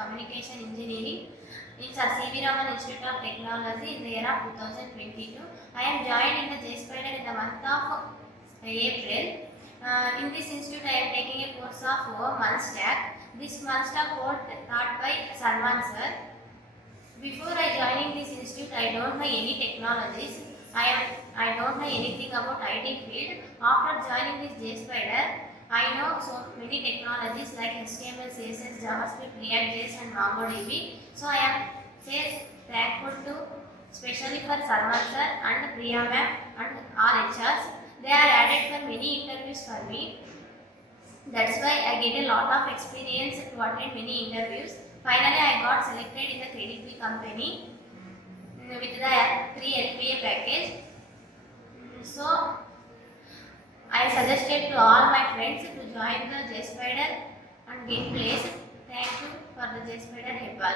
Communication Engineering in Sir C.V. Raman Institute of Technology in the year of 2022. I am joined in the JSpiders in the month of April. In this institute, I am taking a course of Mern. This Mern course taught by Salman sir. Before I joining this institute, I don't know any technologies. I don't know anything about IT field. After joining this JSpiders, I know so many technologies like HTML, CSS, JavaScript, React.js and MongoDB. So I am thankful to especially for Salman sir and Priya ma'am and RHRs. They are added for many interviews for me. That's why I get a lot of experience to attend many interviews. Finally, I got selected in the KDP company with the 3 LPA package. So I suggested to all my friends to join the JSpiders and get placed. Thank you for the JSpiders Hebbal.